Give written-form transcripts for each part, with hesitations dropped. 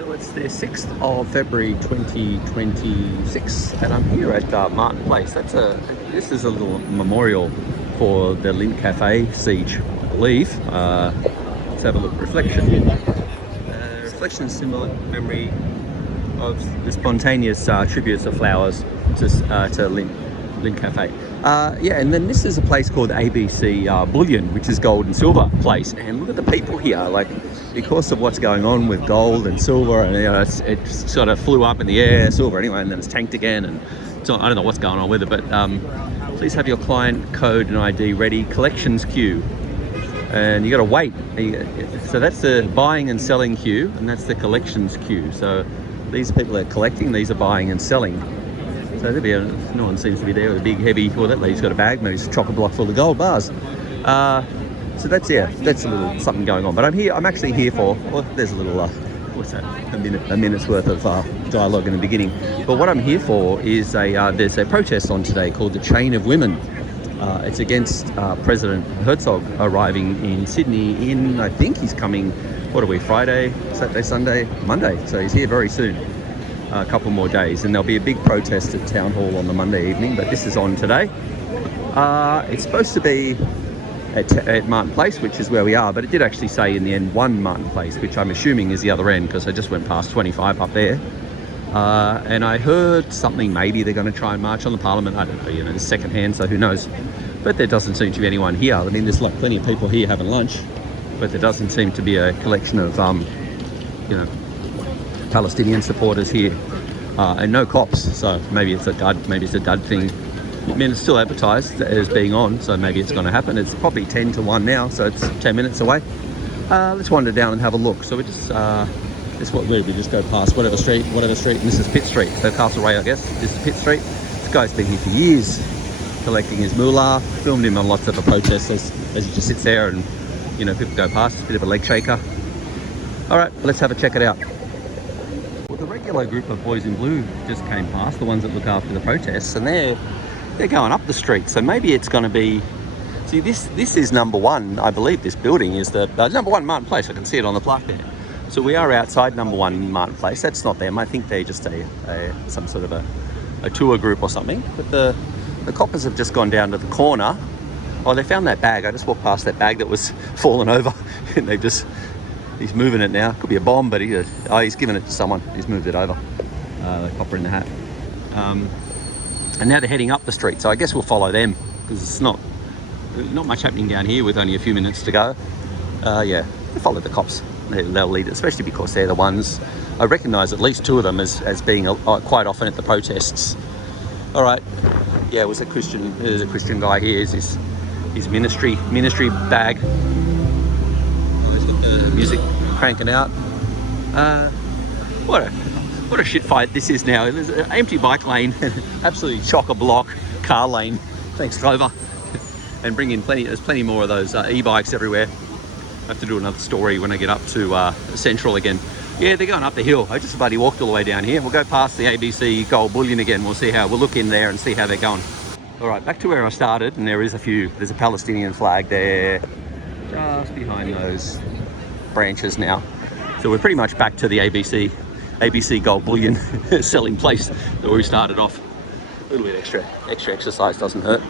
So it's the 6th of February 2026 and I'm here at Martin Place. This is a little memorial for the Lindt Cafe siege, I believe. Let's have a look. Reflection. Reflection is symbol in memory of the spontaneous tributes of flowers to Lindt Cafe. Yeah, and then this is a place called ABC Bullion, which is gold and silver place. And look at the people here, like, because of what's going on with gold and silver, and it sort of flew up in the air, silver anyway, and then it's tanked again, and so I don't know what's going on with it, but please have your client code and ID ready. Collections queue, and you got to wait. So that's the buying and selling queue, and that's the collections queue. So these people are collecting, these are buying and selling. So no one seems to be there with a big heavy, well, that lady's got a bag, maybe it's a chocolate block full of gold bars. So that's a little something going on. But I'm actually here for, well, there's a little, what's that, a minute's worth of dialogue in the beginning. But what I'm here for is there's a protest on today called the Chain of Women. It's against President Herzog arriving in Sydney I think he's coming, what are we, Friday, Saturday, Sunday, Monday. So he's here very soon. A couple more days, and there'll be a big protest at Town Hall on the Monday evening, but this is on today. It's supposed to be at Martin Place, which is where we are, but it did actually say in the end 1 Martin Place, which I'm assuming is the other end, because I just went past 25 up there. And I heard something, maybe they're going to try and march on the Parliament. I don't know, it's second hand, so who knows. But there doesn't seem to be anyone here. I mean, there's like plenty of people here having lunch, but there doesn't seem to be a collection of, Palestinian supporters here, and no cops, so maybe it's a dud thing. I mean, it's still advertised as being on, so maybe it's going to happen. It's probably 10 to 1 now, so it's 10 minutes away. Let's wander down and have a look. So we just we just go past whatever street, and this is Pitt Street, so Castlereagh, I guess. This is Pitt Street. This guy's been here for years, collecting his moolah. Filmed him on lots of the protests as he just sits there and, people go past. It's a bit of a leg shaker. All right, let's have a check it out. The regular group of boys in blue just came past, the ones that look after the protests, and they're going up the street. So maybe it's going to be, see, this is number 1, I believe. This building is the number 1 Martin Place. I can see it on the plaque there. So we are outside number 1 Martin Place. That's not them. I think they're just some sort of a tour group or something. But the coppers have just gone down to the corner. Oh, they found that bag. I just walked past that bag that was fallen over, and he's moving it now. Could be a bomb, but he's given it to someone. He's moved it over. The copper in the hat. And now they're heading up the street, so I guess we'll follow them, because it's not much happening down here with only a few minutes to go. Yeah, we'll follow the cops. They'll lead it, especially because they're the ones. I recognise at least 2 of them as being quite often at the protests. All right. Yeah, there's a Christian guy here. His ministry bag. The music cranking out. What a shit fight this is now. There's an empty bike lane, absolutely chock-a-block car lane. Thanks, Clover. And bring in there's plenty more of those e-bikes everywhere. I have to do another story when I get up to Central again. Yeah, they're going up the hill. I just bloody walked all the way down here. We'll go past the ABC Gold Bullion again. We'll look in there and see how they're going. All right, back to where I started, and there's a Palestinian flag there, just behind those branches now. So we're pretty much back to the ABC Gold Bullion selling place where we started off. A little bit extra exercise doesn't hurt.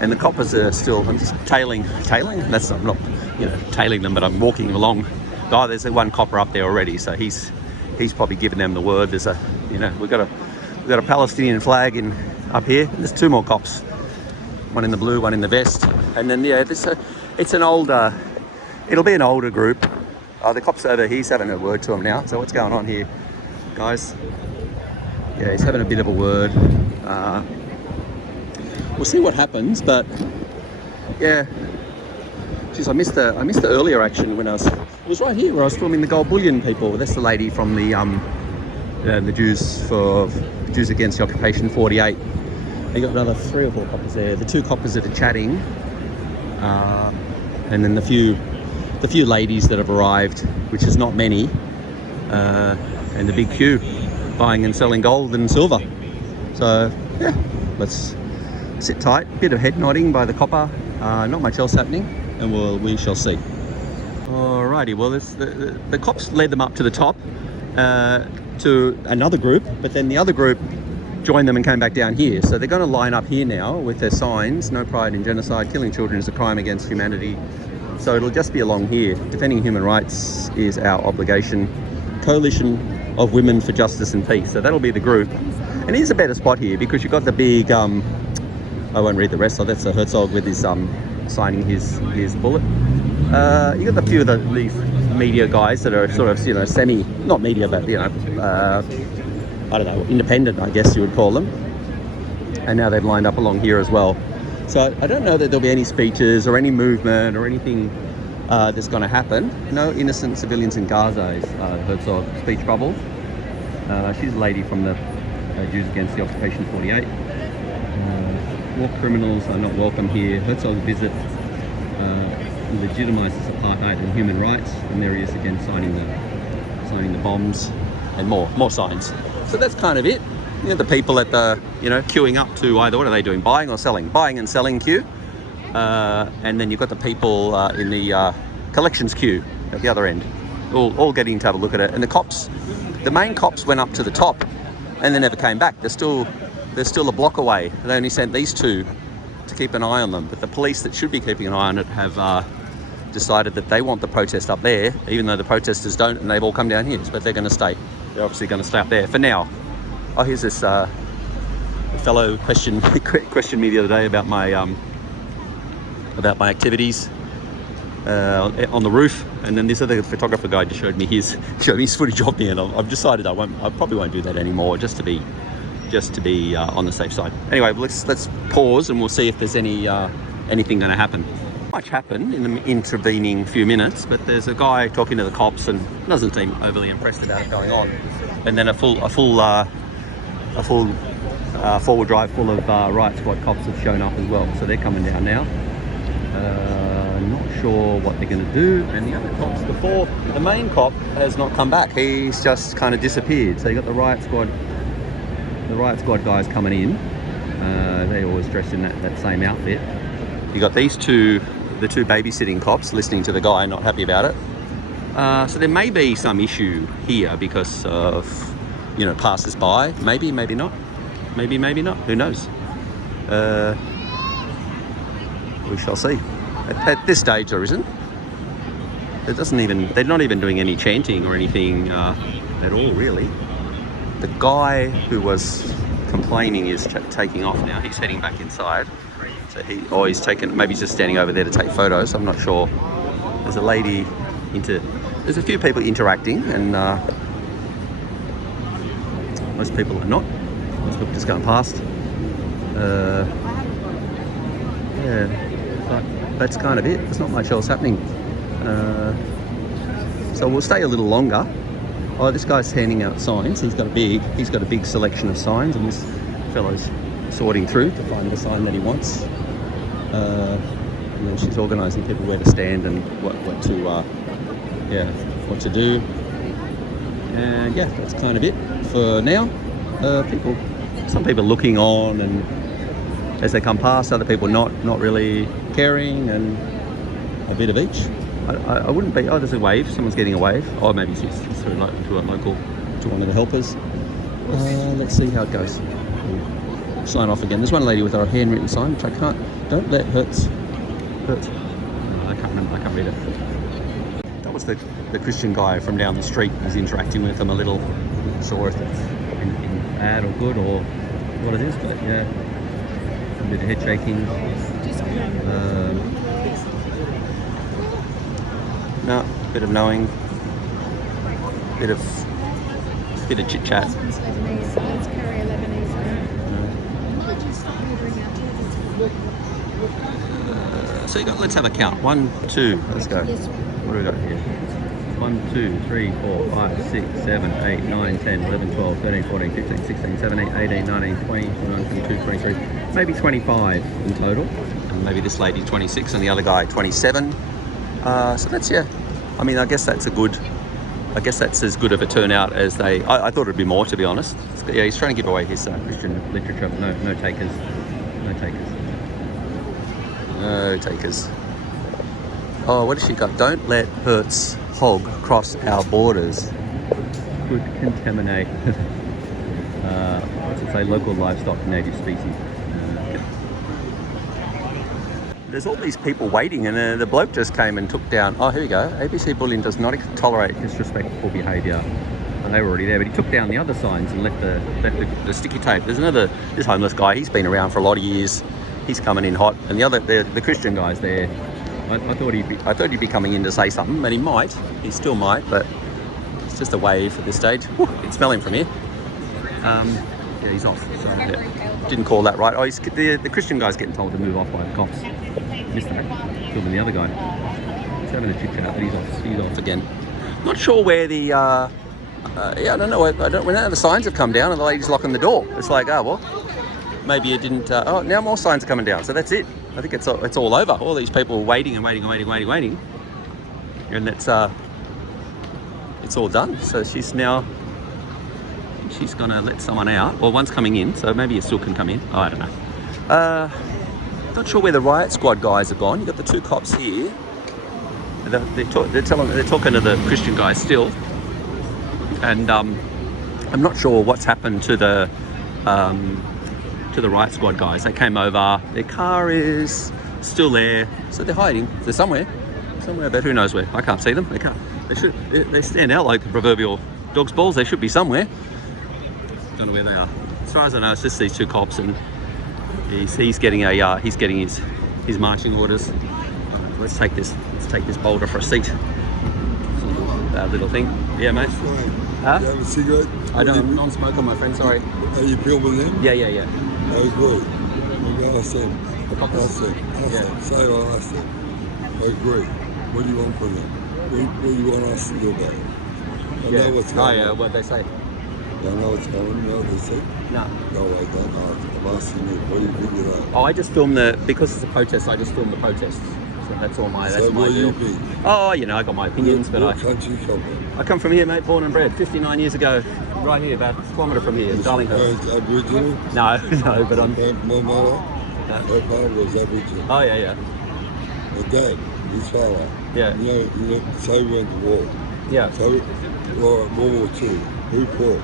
And the coppers are still, I'm just tailing. That's, I'm not, tailing them, but I'm walking along. Oh, there's one copper up there already, so he's probably given them the word. There's we've got a Palestinian flag up here. There's 2 more cops, one in the blue, one in the vest, and then it's an older. It'll be an older group. The cop's over. He's having a word to him now. So what's going on here, guys? Yeah, he's having a bit of a word. We'll see what happens, but yeah. Jeez, I missed the earlier action when it was right here where I was filming the Gold Bullion people. That's the lady from the Jews against the Occupation 48. They got another 3 or 4 coppers there. The 2 coppers that are chatting, and then the few ladies that have arrived, which is not many, and the big queue buying and selling gold and silver. So yeah, let's sit tight. Bit of head nodding by the copper. Not much else happening, and we shall see. Alrighty, well the cops led them up to the top. to another group, but then the other group joined them and came back down here. So they're going to line up here now with their signs: no pride in genocide, killing children is a crime against humanity. So it'll just be along here. Defending human rights is our obligation. Coalition of Women for Justice and Peace. So that'll be the group. And here's a better spot here because you've got the big, I won't read the rest, so that's a Herzog with his signing his bullet. You got a few of these media guys that are sort of, you know, not media, but, you know, I don't know, independent, I guess you would call them. And now they've lined up along here as well. So I don't know that there'll be any speeches or any movement or anything that's going to happen. No innocent civilians in Gaza is Herzog speech bubble. She's a lady from the Jews Against the Occupation 48. War criminals are not welcome here. Herzog's visit legitimizes apartheid and human rights, and there he is again signing the bombs and more signs. So that's kind of it. You know, the people at the, you know, queuing up to either, what are they doing, buying or selling? Buying and selling queue. And then you've got the people in the collections queue at the other end, all getting to have a look at it. And the main cops went up to the top and they never came back. They're still a block away. They only sent these two to keep an eye on them. But the police that should be keeping an eye on it have decided that they want the protest up there, even though the protesters don't, and they've all come down here. But they're going to stay. They're obviously going to stay up there for now. Oh, here's this fellow questioned me the other day about my activities on the roof, and then this other photographer guy just showed me his footage of me, and I've decided I probably won't do that anymore, just to be on the safe side. Anyway, let's pause and we'll see if there's anything going to happen. Much happened in the intervening few minutes, but there's a guy talking to the cops and doesn't seem overly impressed about it going on, and then a full four-wheel drive full of Riot Squad cops have shown up as well, so they're coming down now. Not sure what they're going to do, and the other cops before, the main cop has not come back. He's just kind of disappeared. So you got the Riot Squad guys coming in. They always dressed in that same outfit. You got the two babysitting cops listening to the guy, not happy about it. So there may be some issue here because of, you know, passers-by. Maybe not. Maybe not. Who knows? We shall see. At this stage, there isn't. They're not even doing any chanting or anything at all, really. The guy who was complaining is taking off now. He's heading back inside. So maybe he's just standing over there to take photos. I'm not sure. There's a few people interacting, and most people are not. Most people just going past. Yeah, but that's kind of it. There's not much else happening. So we'll stay a little longer. Oh, this guy's handing out signs. He's got a big selection of signs, and this fellow's sorting through to find the sign that he wants. And then she's organising people where to stand and what to do. And yeah, that's kind of it for now. Some people looking on, and as they come past, other people not really caring, and a bit of each. I wouldn't be. Oh, there's a wave. Someone's getting a wave. Oh, maybe it's to one of the helpers. Let's see how it goes. We'll sign off again. There's one lady with a handwritten sign, which I can't. Don't let hurt. No, I can't remember. I can't read it. That was the Christian guy from down the street. He's interacting with them a little. Sure if it's anything bad or good or what it is, but yeah, a bit of head shaking. No, bit of knowing, bit of chit chat. So you got. Let's have a count. 1, 2. Let's go. What do we got here? 1, 2, 3, 4, 5, 6, 7, 8, 9, 10, 11, 12, 13, 14, 15, 16, 17, 18, 19, 20, 21, 22, 23, maybe 25 in total. And maybe this lady 26 and the other guy 27. So that's, yeah. I mean, I guess that's as good of a turnout as they. I thought it'd be more, to be honest. Yeah, he's trying to give away his Christian literature. No takers. No takers. Oh, what has she got? Don't let Herzog cross our borders. could contaminate, what's it say, local livestock, native species. There's all these people waiting, and the bloke just came and took down, oh, here we go, ABC bullying does not tolerate disrespectful behaviour. And they were already there, but he took down the other signs and left the sticky tape. There's this homeless guy, he's been around for a lot of years. He's coming in hot, and the Christian guy's there. I thought he'd be coming in to say something, and he might. He still might, but it's just a wave at this stage. Whew, you can smell him from here. Yeah, he's off. So, yeah. Didn't call that right. Oh, the Christian guy's getting told to move off by the cops. Missed that. Filming the other guy. He's having a chit chat, but he's off. He's off again. Not sure where the. Yeah, I don't know. When the signs have come down and the lady's locking the door, it's like, oh well, maybe it didn't. Oh, now more signs are coming down. So that's it. I think it's all over. All these people waiting and waiting, and it's all done. So she's gonna let someone out. Well, one's coming in, so maybe it still can come in. Oh, I don't know. Not sure where the Riot Squad guys have gone. You've got the two cops here. They're talking to the Christian guys still, and I'm not sure what's happened to the Riot Squad guys. They came over. Their car is still there, so they're hiding. They're somewhere, but who knows where? I can't see them. They can't. They stand out like the proverbial dog's balls. They should be somewhere. Don't know where they are. As far as I know, it's just these two cops, and he's getting his marching orders. Let's take this boulder for a seat. That little thing. Yeah, mate. Huh? Do you have a cigarette? I don't. I'm non-smoker, my friend. Sorry. Are you filming them? Yeah. I agree. I asked them. Say I asked them. I agree. What do you want from them? What do you want us to do about it? I know what's going on. What'd they say? I know what's going on. You know what they said? No. No, I don't know. I'm asking you. What do you think of that? Oh, I just filmed because it's a protest. I just filmed the protests. So that's all my. That's so my deal. You be? Oh, I got my opinions, but what country you come from? I come from here, mate. Born and bred. 59 years ago, right here, about a kilometre from here, in Darlinghurst. Aboriginal? No, but I'm. My mother, her father was Aboriginal. Oh yeah. My dad, his father. Yeah. You know, so we went to war. Yeah. So, World War II, who fought?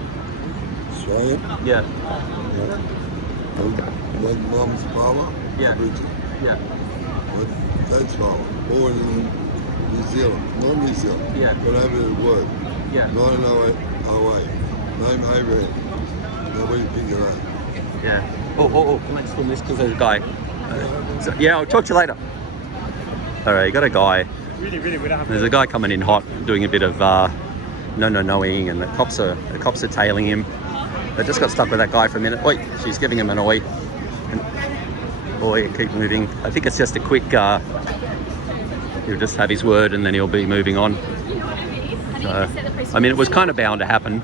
Australian? Yeah. My mum's father, Aboriginal. Yeah. My dad's father, born in New Zealand, not New Zealand. Yeah. But over to work. Yeah. 1908. Name Abraham. Now what do you think of that? Yeah. Oh, can I just film this because there's a guy. Yeah, I'll talk to you later. All right, you got a guy. Really, we don't have. There's a guy coming in hot, doing a bit of no-knowing, and the cops are tailing him. They just got stuck with that guy for a minute. Oi, she's giving him an oi. Keep moving. I think it's just a quick. He'll just have his word, and then he'll be moving on. So, I mean, it was kind of bound to happen.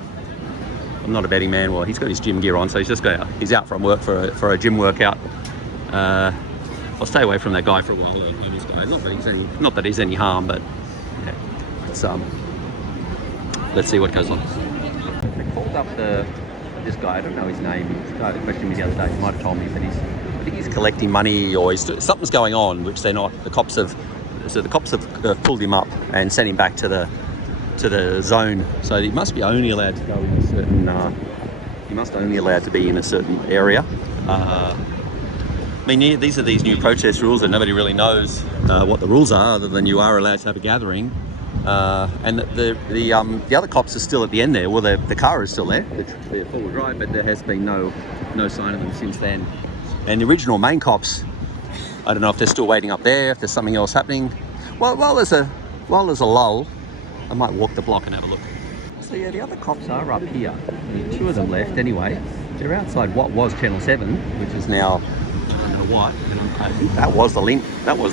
I'm not a betting man. Well, he's got his gym gear on, so he's out from work for a gym workout. I'll stay away from that guy for a while. Not that he's any harm, but yeah, it's let's see what goes on. They called up this guy. I don't know his name. This guy that questioned me the other day. He might have told me, but I think he's collecting money or something's going on, which they're not. The cops have pulled him up and sent him back to the zone. So he must be only allowed to go in a certain. He must only allowed to be in a certain area. I mean, these are these new protest rules and nobody really knows what the rules are other than you are allowed to have a gathering. And the other cops are still at the end there. Well, the car is still there. They're full drive, but there has been no sign of them since then. And the original main cops, I don't know if they're still waiting up there, if there's something else happening. Well, while there's a lull, I might walk the block and have a look. So yeah, the other cops are up here. Two of them left anyway. They're outside what was Channel 7, which is now. What? I think that was the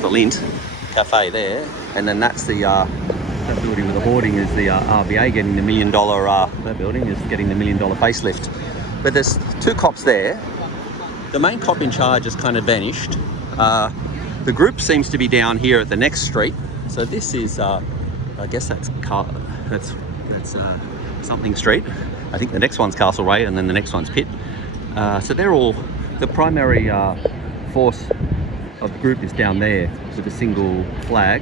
Lint cafe there, and then that's the that building with the hoarding is the RBA getting the $1 million. That building is getting the $1 million facelift. But there's two cops there. The main cop in charge has kind of vanished. The group seems to be down here at the next street. So this is, I guess that's something street. I think the next one's Castlereagh, and then the next one's Pitt. So they're all the primary. Force of the group is down there with a single flag.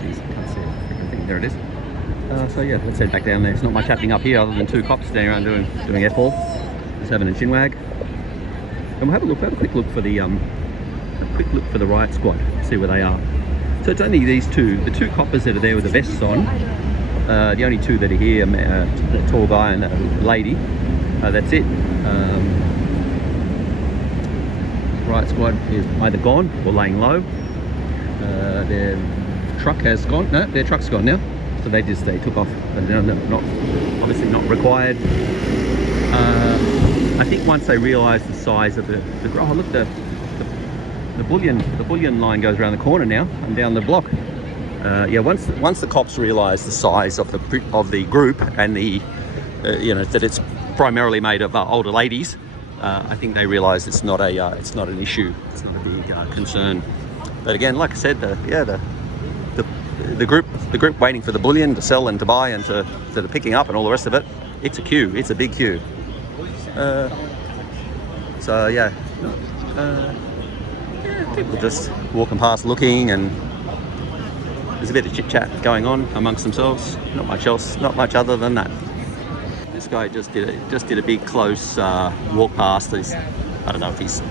Jeez, I can't see everything. There it is. So yeah, let's head back down there. There's not much happening up here other than two cops standing around doing F-ball, just having a chinwag. And we'll have a quick look for the Riot Squad, see where they are. So it's only these two, the two coppers that are there with the vests on. The only two that are here, the tall guy and the lady. That's it. Riot Squad is either gone or laying low. Their truck has gone. No, their truck's gone now. So they took off. They're not obviously not required. I think once they realised the size of the oh look, the bullion line goes around the corner now and down the block. Yeah, once the cops realised the size of the group and the that it's primarily made of older ladies, I think they realised it's not an issue. It's not a big concern. But again, like I said, the group waiting for the bullion to sell and to buy and to the picking up and all the rest of it. It's a queue. It's a big queue. So yeah. People just walking past looking, and there's a bit of chit chat going on amongst themselves. Not much else, not much other than that. This guy just did a big close walk past. I don't know if he's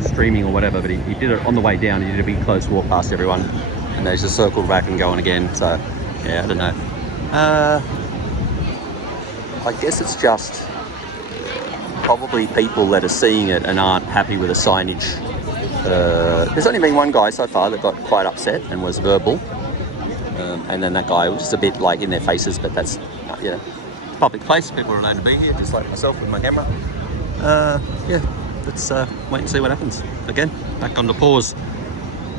streaming or whatever, but he did it on the way down. He did a big close walk past everyone, and they just circled back and going again. So yeah, I don't know. I guess it's just probably people that are seeing it and aren't happy with the signage. There's only been one guy so far that got quite upset and was verbal, and then that guy was just a bit like in their faces, but that's public place, people are allowed to be here, just like myself with my camera. Yeah, let's wait and see what happens. Again, back on the pause.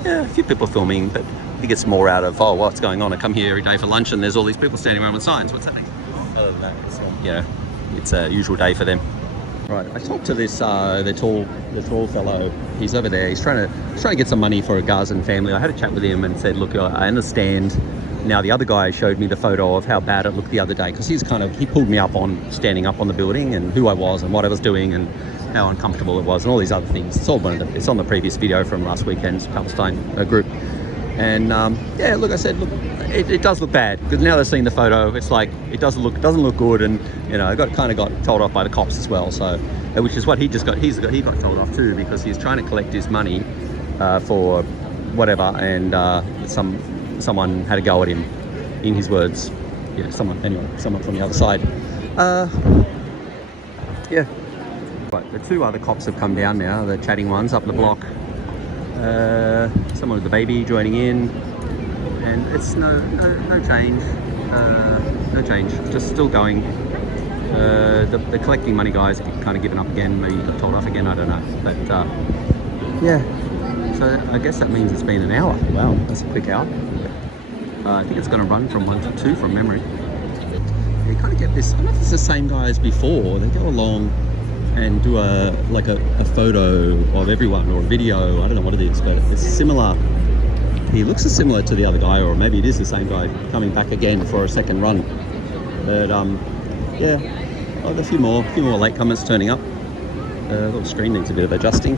Yeah, a few people filming, but I think it's more out of, what's going on? I come here every day for lunch and there's all these people standing around with signs, what's happening? Other than that, it's a usual day for them. Right, I talked to this the tall fellow. He's over there. He's trying to get some money for a Gazan family. I had a chat with him and said, look, I understand. Now the other guy showed me the photo of how bad it looked the other day, because he pulled me up on standing up on the building and who I was and what I was doing and how uncomfortable it was and all these other things. It's on the previous video from last weekend's Palestine group. And yeah, look, I said, look, it does look bad, because now they've seen the photo. It's like it doesn't look good, and I got told off by the cops as well. So, which is what he just got. He got told off too, because he's trying to collect his money for whatever, and someone had a go at him, in his words. Yeah, someone from the other side. Yeah. Right, the two other cops have come down now. The chatting ones up the block. Someone with the baby joining in, and it's no change. No change. Just still going. The collecting money guys have kind of given up again. Maybe got told off again. I don't know. But yeah. So I guess that means it's been an hour. Wow, that's a quick hour. I think it's going to run from 1 to 2 from memory. Yeah, you kind of get this. I don't know if it's the same guy as before. They go along and do a photo of everyone, or a video. I don't know what it is, but it's similar. He looks similar to the other guy, or maybe it is the same guy coming back again for a second run. But yeah, a few more latecomers turning up. The little screen needs a bit of adjusting.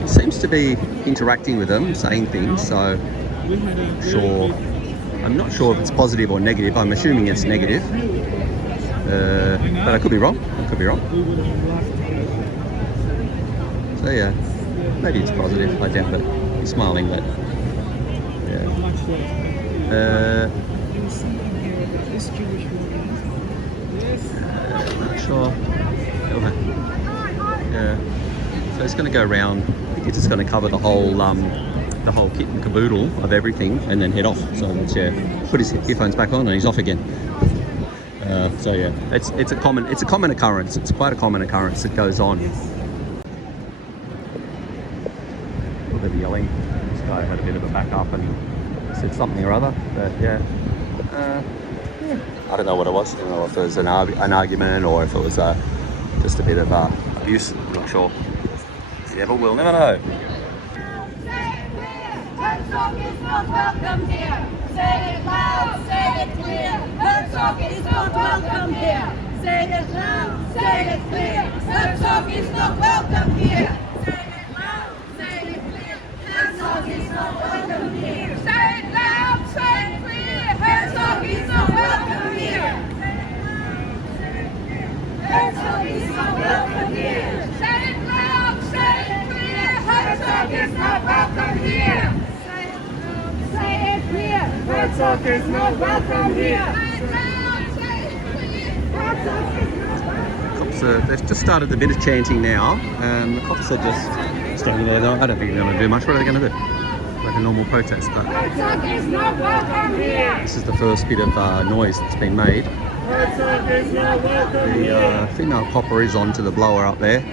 He seems to be interacting with them, saying things. So I'm not sure if it's positive or negative. I'm assuming it's negative. But I could be wrong. So yeah, maybe it's positive. I doubt it. He's smiling, but yeah. Not sure. Yeah. So it's going to go around. I think it's just going to cover the whole kit and caboodle of everything, and then head off. So that's put his earphones back on, and he's off again. So yeah, it's a common occurrence. It's quite a common occurrence that goes on. A little bit of yelling. This guy had a bit of a backup and said something or other. But yeah, I don't know what it was. I don't know if it was an argument or if it was just a bit of abuse. I'm not sure. We'll never know. Herzog is not welcome here. Say it loud, say it clear. Herzog is not welcome here. Say it loud, say it clear. Herzog is not welcome here. Say it loud, say it clear. Herzog is not welcome here. Say it loud, say it clear. Herzog is not is not welcome here. Cops they've just started a bit of chanting now, and the cops are just standing there. I don't think they're going to do much. What are they going to do? Like a normal protest, but Is not welcome here. this is the first bit of noise that's been made. Is not welcome The female copper is onto the blower up there, Is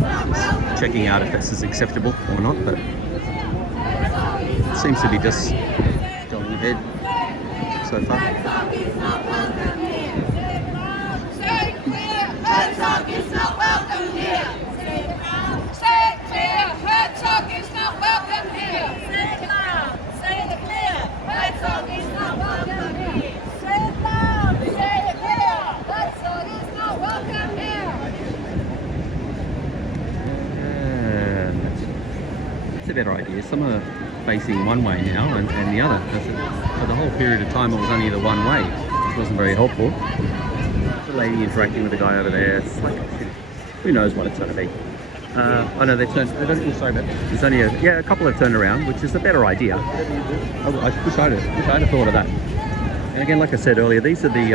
not welcome. checking out if this is acceptable or not, but it seems to be just going ahead so far. Is not welcome here. Say it clear. Herzog is not welcome here. Say it loud. Say it clear. Herzog is not welcome here. Say it loud. Say it clear. Herzog is not welcome here. Say it loud. Say it clear. Herzog is not welcome here. That's a better idea. Some are facing one way now and the other. For the whole period of time it was only the one way, which wasn't very helpful. The lady interacting with the guy over there, it's like, who knows what it's going to be. I know they turned, sorry, but there's only a couple have turned around, which is a better idea. I wish I'd have thought of that. And again, like I said earlier, these are the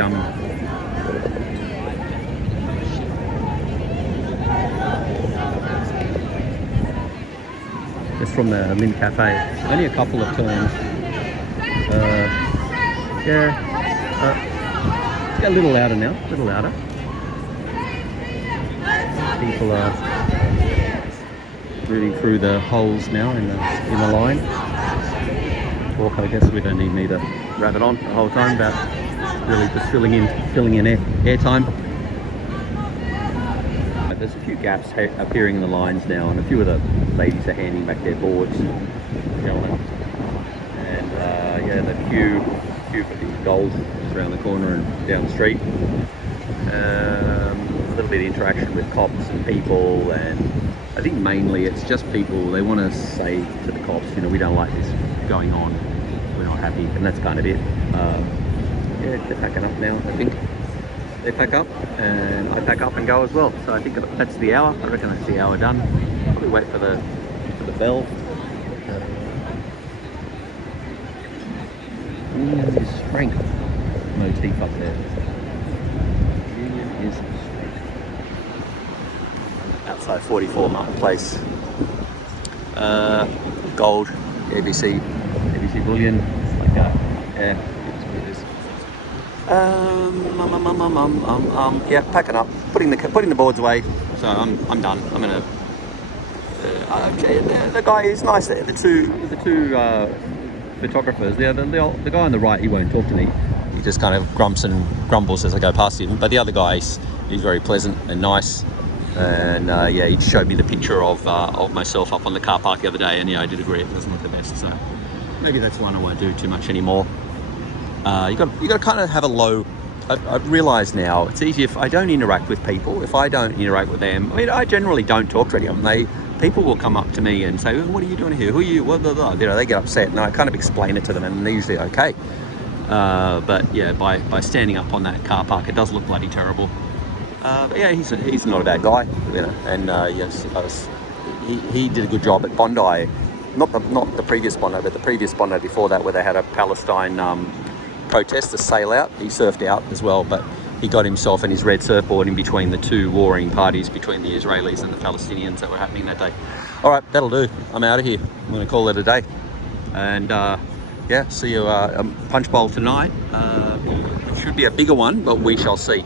it's from the Lynn Cafe. Only a couple have turned. It's a little louder now, a little louder. People are moving through the holes now in the line. Talk, I guess we don't need me to rabbit on the whole time about really just filling in air time. There's a few gaps appearing in the lines now, and a few of the ladies are handing back their boards, gentlemen. And the queue for the gold around the corner and down the street. A little bit of interaction with cops and people, and I think mainly it's just people, they want to say to the cops, you know, we don't like this going on, we're not happy, and that's kind of it. They're packing up now, I think. They pack up, and I pack up and go as well. So I think that's the hour. I reckon that's the hour done. Probably wait for the bell. Union is strength motif up there. Union is strength. Outside 44 Marketplace. Gold, ABC bullion, like that. Yeah. Yeah, packing up, putting the boards away. So I'm done. I'm gonna. The guy is nice there. The two photographers. The guy on the right, he won't talk to me. He just kind of grumbles as I go past him. But the other guy, he's very pleasant and nice. And he showed me the picture of myself up on the car park the other day, and I did agree it doesn't look the best. So maybe that's one I won't do too much anymore. You got to kind of have a low. I've realised now it's easy if I don't interact with people. If I don't interact with them, I mean, I generally don't talk to anyone. People will come up to me and say, "What are you doing here? Who are you?" Blah, blah, blah. They get upset, and I kind of explain it to them, and they're usually okay. But yeah, by standing up on that car park, it does look bloody terrible. But yeah, he's not a bad guy, And yes, he did a good job at Bondi. Not the previous Bondi, but the previous Bondi before that, where they had a Palestine protest, a sail out. He surfed out as well, but he got himself and his red surfboard in between the two warring parties between the Israelis and the Palestinians that were happening that day. All right, that'll do. I'm out of here. I'm going to call it a day. And see you punch bowl tonight. It should be a bigger one, but we shall see.